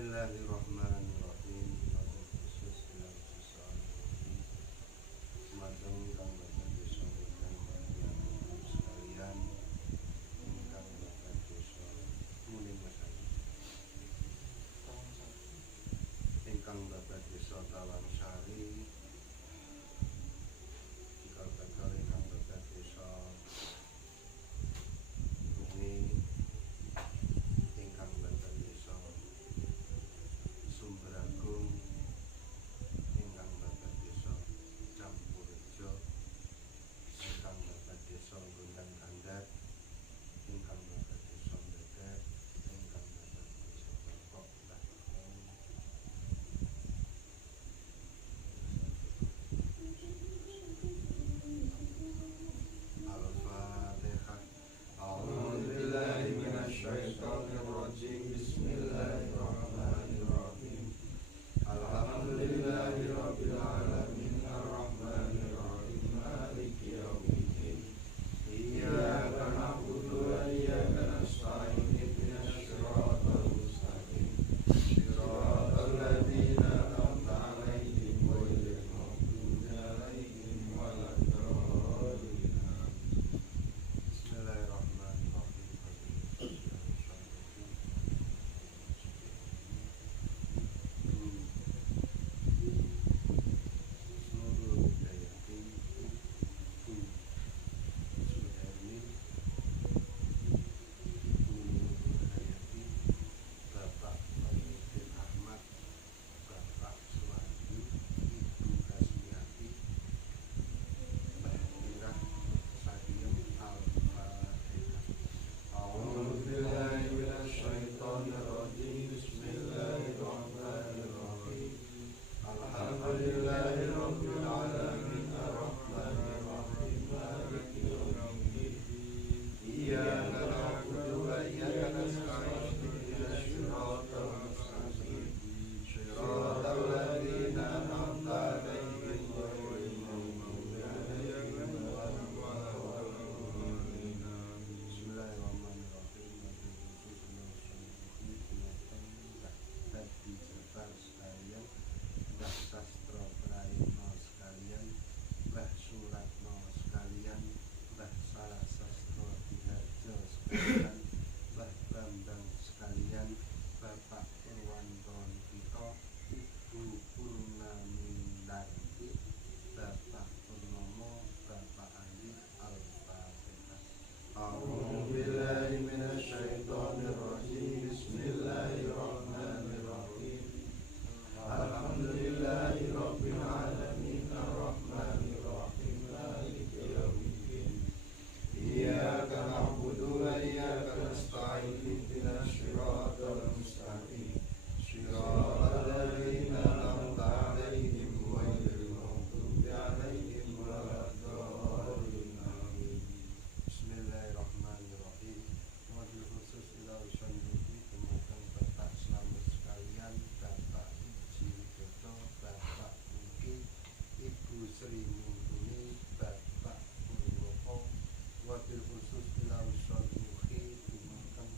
Bismillahirrahmanirrahim. Wabil khusus ila khusus Madang kang bapak desa ingkang panjenengan sekalian ingkang bapak desa muni masani ingkang bapak desa Tawangsari cikal bakal ingkang bapak desa Bumi ingkang bapak desa Sumberagung ingkang bapak desa Campurjo ingkang bapak desa Gondang Kandat ingkang bapak desa Bedet ingkang bapak desa Bangkok Al-Fatihah. A'udzubillahi minasyaitonirrajim. Bismillahirrahmanirrahim. Alhamdulillahirabbil alamin arrahmanir rahim maliki yaumiddin. Iyyaka na'budu wa iyyaka nasta'in ihdinas siratal mustaqim. Siratal ladzina an'amta 'alaihim ghairil maghdubi 'alaihim waladdallin. Bismillahirrahmanirrahim. Nurul Hidayati Ibu Suherni Ibu Hayati Bapak Khairuddin Ahmad Bapak Suwandi Ibu Kasmiati Mbah Mirah Sadiem Al-Fatihah. A'udzubillahi minasyaitonirrajim. Bismillahirrahmanirrahim. Alhamdulillahirabbil alamin arrahmanir rahim maliki yaumiddin. Iyyaka na'budu wa iyyaka nasta'in ihdinas siratal mustaqim. Siratal ladzina an'amta 'alaihim ghairil maghdubi 'alaihim waladdallin. Bismillahirrahmanirrahim. Hadi Jabar sekalian, Mbah Sastro Prayitno sekalian, Mbah Suratno sekalian, Mbah Salah Sastro Diharjo sekalian, Mbah Bambang sekalian, Bapak Purwanto Nitito, Ibu Purnamindarti, Bapak Purnomo, Bapak Andi. Al-Fatihah. A'udzubillahi minasyaitonirrajim. Bismillahirrahmanirrahim. Alhamdulillahirabbil alamin arrahmanir rahim maliki yaumiddin. Iyyaka na'budu wa iyyaka nasta'in ihdinas siratal mustaqim. Siratal ladzina an'amta 'alaihim ghairil maghdubi 'alaihim waladdallin. Bismillahirrahmanirrahim. Wabil khusus ila usyandiki dumateng Bapak Slamet sekalian, Bapak Iji Widodo, Bapak Mungki, Ibu Sri Mumpuni, Bapak Purwoko. Wabil khusus ila usyandiki dumateng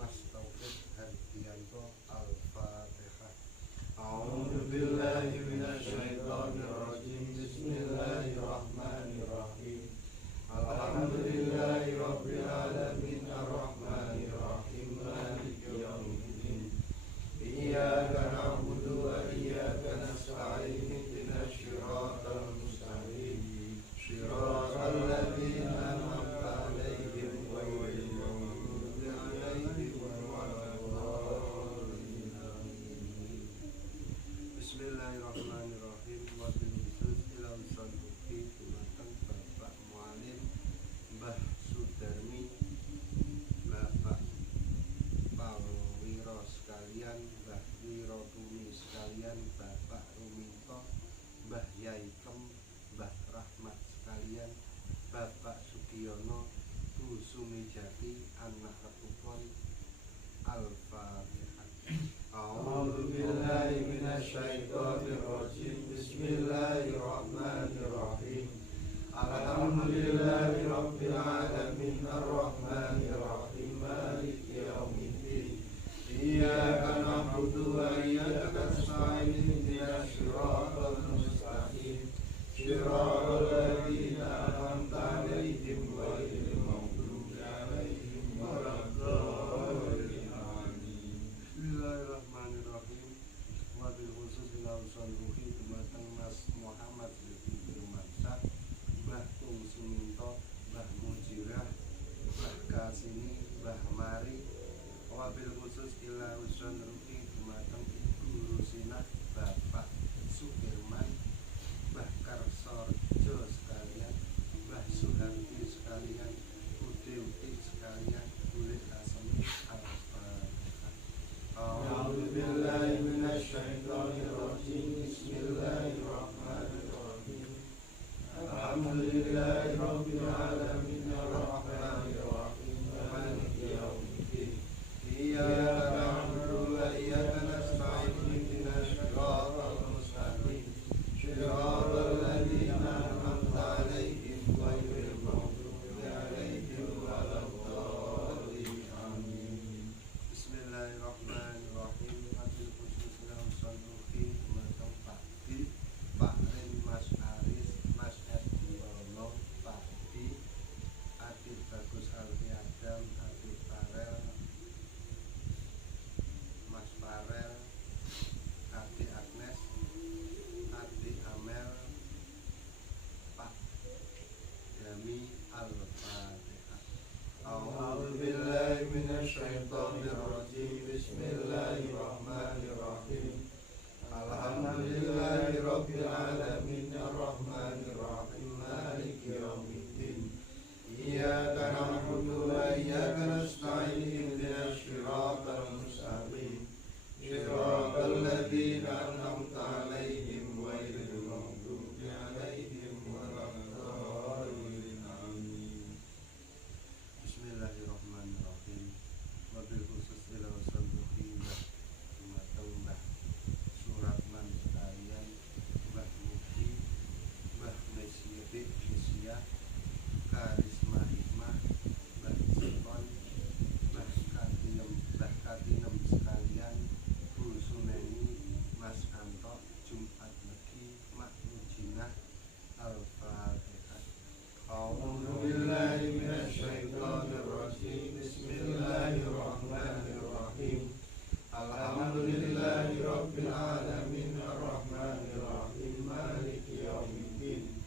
Mas Taufik Hardianto. Al-Fatihah. A'udzubillahi minasyaitonirrajim. Bismillahirrahmanirrahim. Alhamdulillahirabbil alamin arrahmanir rahim maliki yaumiddin. Iyyaka na'budu wa iyyaka nasta'in ihdinas siratal mustaqim. Siratal ladzina an'amta 'alaihim ghairil maghdubi 'alaihim waladdallin. Bismillahirrahmanirrahim. Wabil khusus ila usyandiki dumateng Bapak Mualim, Mbah Sudarmi, Bapak Pawiro sekalian, Mbah Wirobumi sekalian, Bapak Ruminto, Mbah Yaikem, Mbah Rahmat sekalian, Bapak Sugiono, Bu Sumijati, anak Retupon. Al-Fatihah. A'udzubillahi minasyaitonirrajim. Bismillahirrahmanirrahim. Alhamdulillahirabbil alamin arrahmanir rahim maliki yaumiddin. Iyyaka Silauson Ruhi dumateng Mas Muhammad Lutfi Firmansyah, Mbah Tung Suminto, Mbah Mujirah, Mbah Kasini, Mbah Mari. Wabil khusus Ilauson Ruhi dumateng Ibu Rusinah, Bapak Sukirman, Mbah Karsorjo sekalian, Mbah Suhardi sekalian, Uti sekalian, Kulit Asmi Al-Fatihah. A'udzubillahi minasyaitonirrajim. Bismillahirrahmanirrahim. Alhamdulillahi rabbil alamin arrahmanir rahim maliki yaumiddin. Iyyaka na'budu wa iyyaka nasta'in ihdinas siratal mustaqim. Shiratal ladzina an'amta 'alaihim ghairil maghdubi 'alaihim waladdallin. Amin. Bismillahirrahmanirrahim. Wabil khusus Lauson Ruhi dumateng Pak Di, Pak Rin, Mas Aris, Mas Edi Wolong, Pak Di, Adit Bagus Alfi Adam, Adit Farel, Mas Farel, Adi Agnes, Adi Amel, Pak Dami Al-Fatihah. A'udzubillahi minasyaitonirrajim. Bismillahirrahmanirrahim. Alhamdulillahi rabbil alamin arrahmanir rahim maliki yaumiddin. Iyyaka na'budu wa iyyaka nasta'in ihdinas siratal mustaqim. Shiratal ladzina an'amta 'alaihim ghairil maghdubi 'alaihim waladdallin. Amin. Bismillahirrahmanirrahim. Wabil khusus Ilauson Ruhi dumateng Mbah Suratman sekalian, Mbah Muki, Mbah Mesyidik Misyah, Karisma Hikmah, Mbah Sikon, Mbah Katinem sekalian, Bu Suneni, Mas Anto, Jumat Legi, Mak Mujinah. Al-Fatihah. A'udzubillahi minasyaitonirrajim. Bismillahirrahmanirrahim. Alhamdulillahi rabbil alamin arrahmanir rahim maliki yaumiddin.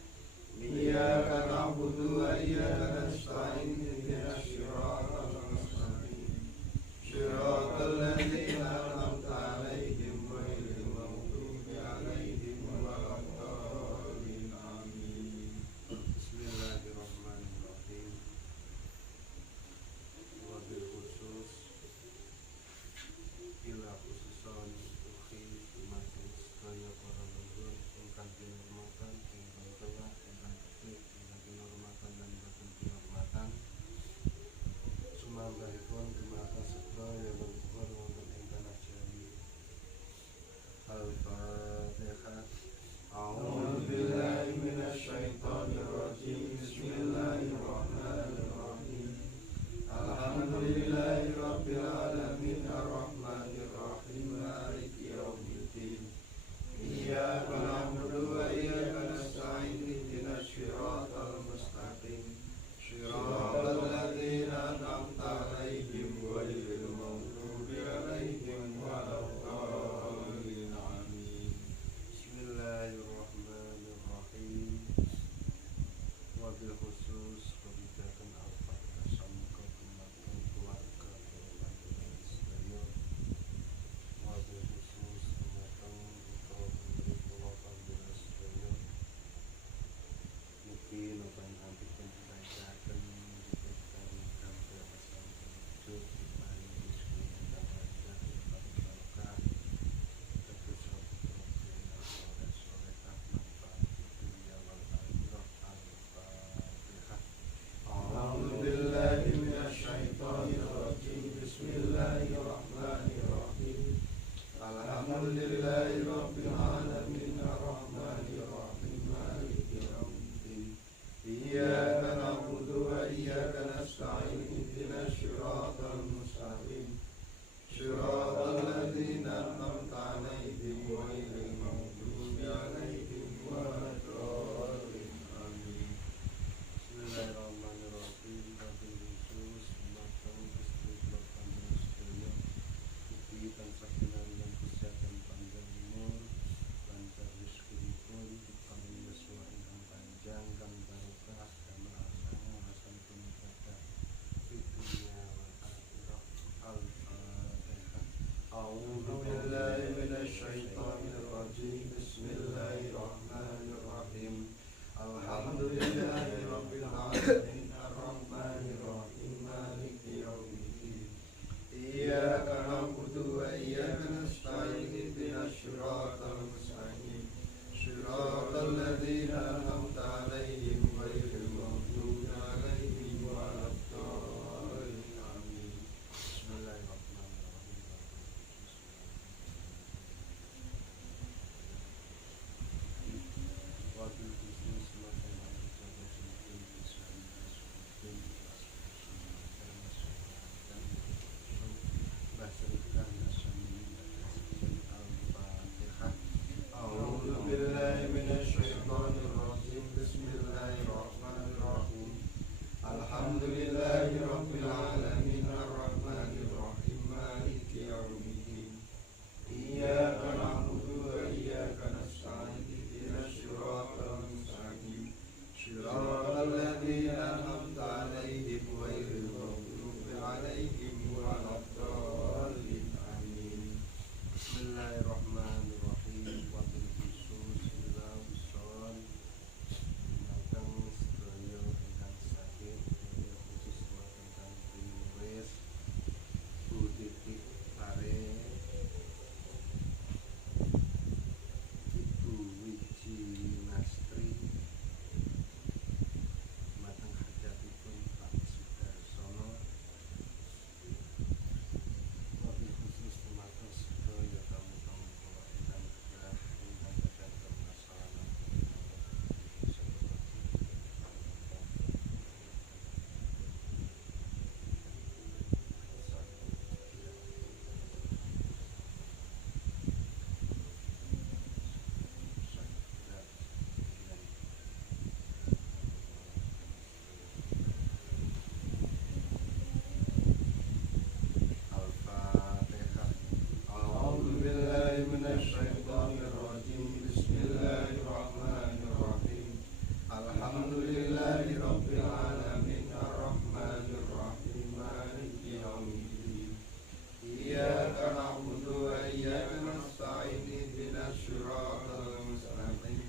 Iyyaka na'budu wa iyyaka nasta'in ihdinas siratal mustaqim. Shiratal ladzina an'amta 'alaihim ghairil maghdubi 'alaihim waladdallin. Amin. Bismillahirrahmanirrahim. Wabil khusus ila khususon Ruhi dumateng أعوذ بالله من الشيطان الرجيم بسم الله الرحمن الرحيم الحمد لله رب العالمين الرحمن الرحيم مالك يوم الدين إياك نعبد وإياك نستعين اهدنا الصراط المستقيم صراط الذين أنعمت عليهم غير المغضوب عليهم ولا الضالين آمين بسم الله الرحمن الرحيم أعوذ بالله من الشيطان الرجيم بسم الله الرحمن الرحيم الحمد لله رب العالمين الرحمن الرحيم مالك يوم الدين إياك نعبد وإياك نستعين اهدنا الصراط المستقيم صراط الذين أنعمت عليهم غير المغضوب عليهم ولا الضالين آمين بسم الله الرحمن الرحيم wabil khusus ila uson matang sedaya ingkang sakit wabil khusus matang kang priwes Bu Titik Pare Ibu Wiji Winastri matang hajatipun Pak Sudarsono wabil khusus matang sedaya tamu-tamu kula ingkang kedah ingkang gadah permasalahan Al-Fatihah. A'udzu billahi minasyaitonir rajim. Bismillahirrahmanirrahim. Alhamdulillahi rabbil alamin arrahmanir rahim maliki yaumiddin. Iyyaka na'budu wa iyyaka nasta'in ihdinas siratal mustaqim.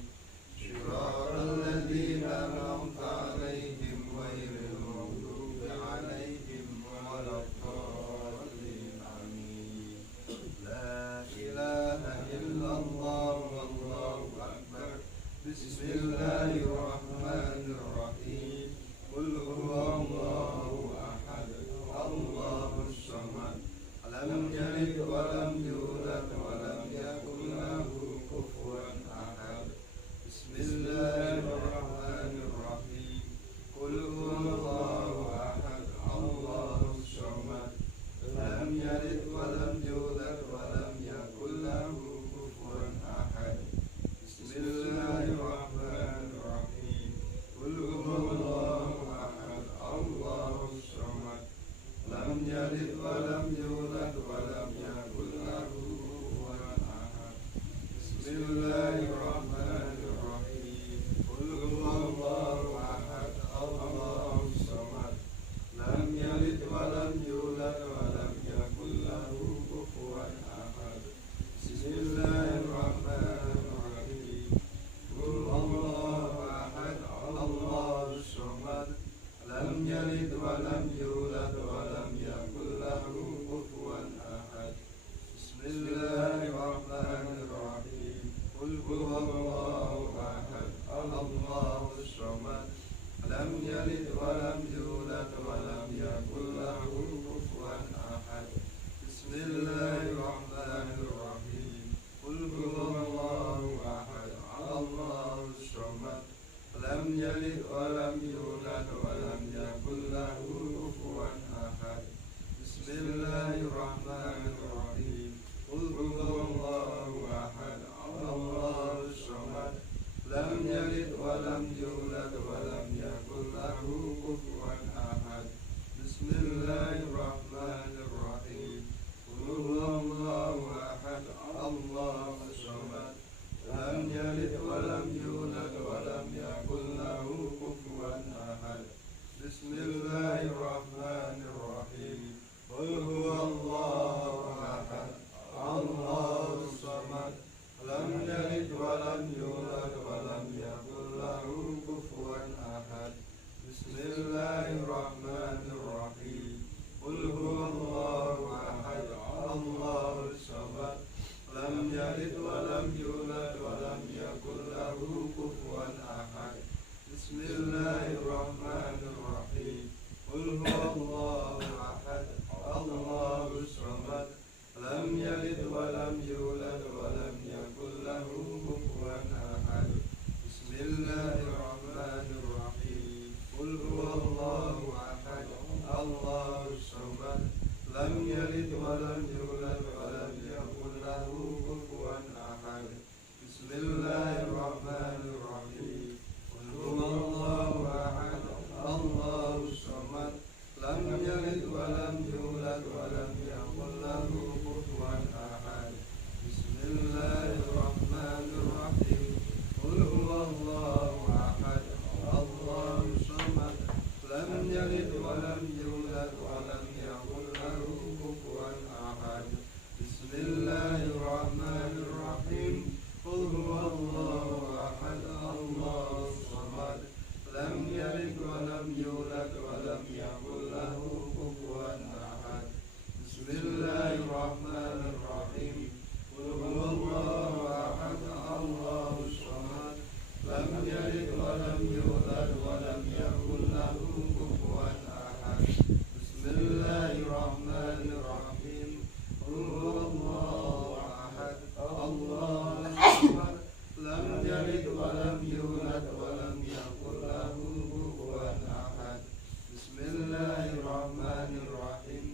Siratal ladzina an'amta 'alaihim ghairil maghdubi 'alaihim waladdallin. Amin. La ilaha illallah wallahu akbar. Bismillahirrahmanirrahim. Qul huwallahu ahad. Allahus samad. Lam yalid wa lam yulad wa lam yakul lahu kufuwan ahad. Bismillahirrahmanirrahim. Qul huwallahu ahad. Allahus samad. Lam yalid wa lam yulad wa lam yakul lahu kufuwan ahad. Bismillahirrahmanirrahim. Qul huwallahu ahad. Allahus samad. Lam yalid wa lam yulad wa lam yakul lahu kufuwan ahad. Bismillahirrahmanirrahim. Qul huwallahu ahad. Allahus samad. Lam yalid wa lam yulad wa lam yakul lahu kufuwan ahad. Bismillahirrahmanirrahim. Qul huwallahu ahad. Allahus samad. Lam yalid wa lam yulad wa lam yakul lahu kufuwan ahad. Bismillahirrahmanirrahim. Qul huwallahu ahad. Allahus samad. Lam yalid wa lam yulad wa lam yakul lahu kufuwan ahad. Bismillahirrahmanirrahim. Qul huwallahu ahad. Allahus samad. Lam yalid wa lam yulad wa lam yakul lahu kufuwan ahad. Bismillahirrahmanirrahim. Qul lam yalid walam yulad walam yakul lahu kufuwan ahad. Bismillahirrahmanirrahim. Qul huwallahu ahad, Allahus samad, lam yalid walam yulad walam yakul lahu kufuwan ahad. Bismillahirrahmanirrahim. Qul huwallahu ahad, Allahus samad, lam yalid walam yulad walam yakul lahu kufuwan ahad. Bismillahirrahmanirrahim. Qul huwallahu ahad, Allahus samad, lam yalid walam yulad walam yakul lahu kufuwan ahad. Bismillahirrahmanirrahim. Qul huwallahu ahad, Allahus samad, lam yalid walam yulad walam yakul lahu kufuwan ahad. Bismillahirrahmanirrahim. Qul huwallahu ahad, Allahus samad, lam yalid walam yulad walam yakul lahu kufuwan ahad. Bismillahirrahmanirrahim. Qul huwallahu ahad, Allahus samad, lam yalid walam yulad walam yakul lahu kufuwan ahad. Bismillahirrahmanirrahim. Qul huwallahu ahad, Allahus samad, lam yalid walam yulad walam yakul lahu kufuwan ahad. Bismillahirrahmanirrahim.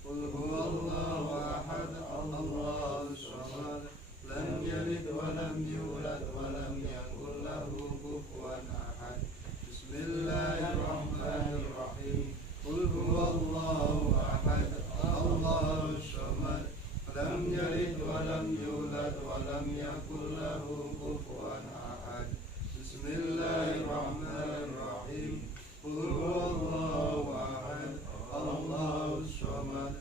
Qul huwallahu ahad, Allahus samad, lam yalid walam yulad walam yakul lahu kufuwan ahad. Bismillahirrahmanirrahim. Qul huwallahu ahad, Allahus samad, lam yalid walam yulad walam yakul lahu kufuwan ahad. Bismillahirrahmanirrahim. Qul huwallahu ahad, Allahus samad,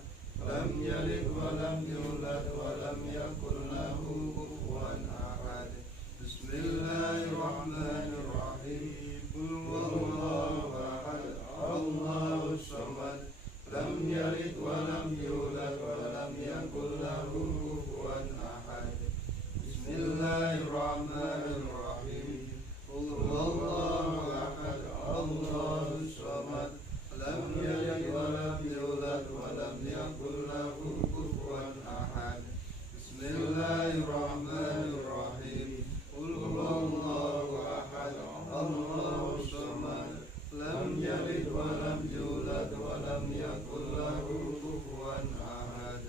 lam yalid walam yulad walam yakul lahu kufuwan ahad. Bismillahirrahmanirrahim. Qul huwallahu ahad, Allahus samad, lam yalid walam yulad walam yakul lahu kufuwan ahad. Bismillahirrahmanirrahim. Qul huwallahu ahad, Allahus samad, lam yalid walam yulad walam yakul lahu kufuwan ahad. Bismillahirrahmanirrahim. Qul huwallahu ahad, Allahus samad, lam yalid walam yulad walam yakul lahu kufuwan ahad.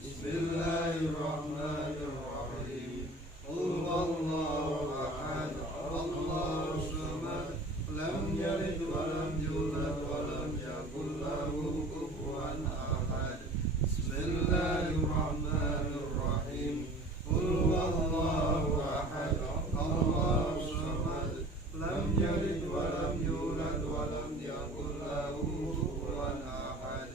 Bismillahirrahmanirrahim. Qul huwallahu ahad, Allahus samad, lam yalid walam yulad walam yakul lahu kufuwan ahad. Bismillahirrahmanirrahim. Qul huwallahu ahad, Allahus samad, lam yalid walam yulad walam yakul lahu kufuwan ahad.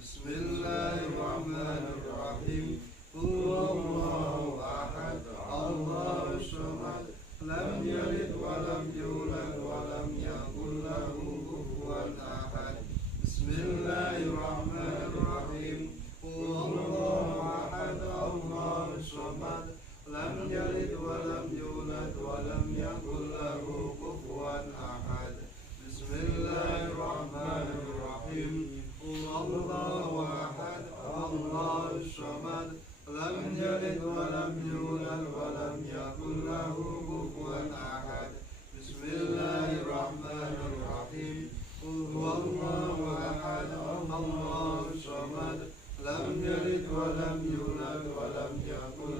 Bismillahirrahmanirrahim. Qul huwallahu ahad, Allahus samad, lam yalid walam yulad walam yakul lahu kufuwan ahad. Bismillahirrahmanirrahim. Qul huwallahu ahad, Allahus samad, lam yalid walam yulad walam yakul lahu kufuwan ahad. Bismillahirrahmanirrahim. Qul huwallahu ahad, Allahus samad, lam yalid walam yulad walam yakul lahu kufuwan ahad. Bismillahirrahmanirrahim. Qul huwallahu ahad, Allahus samad, lam yalid walam yulad walam yakul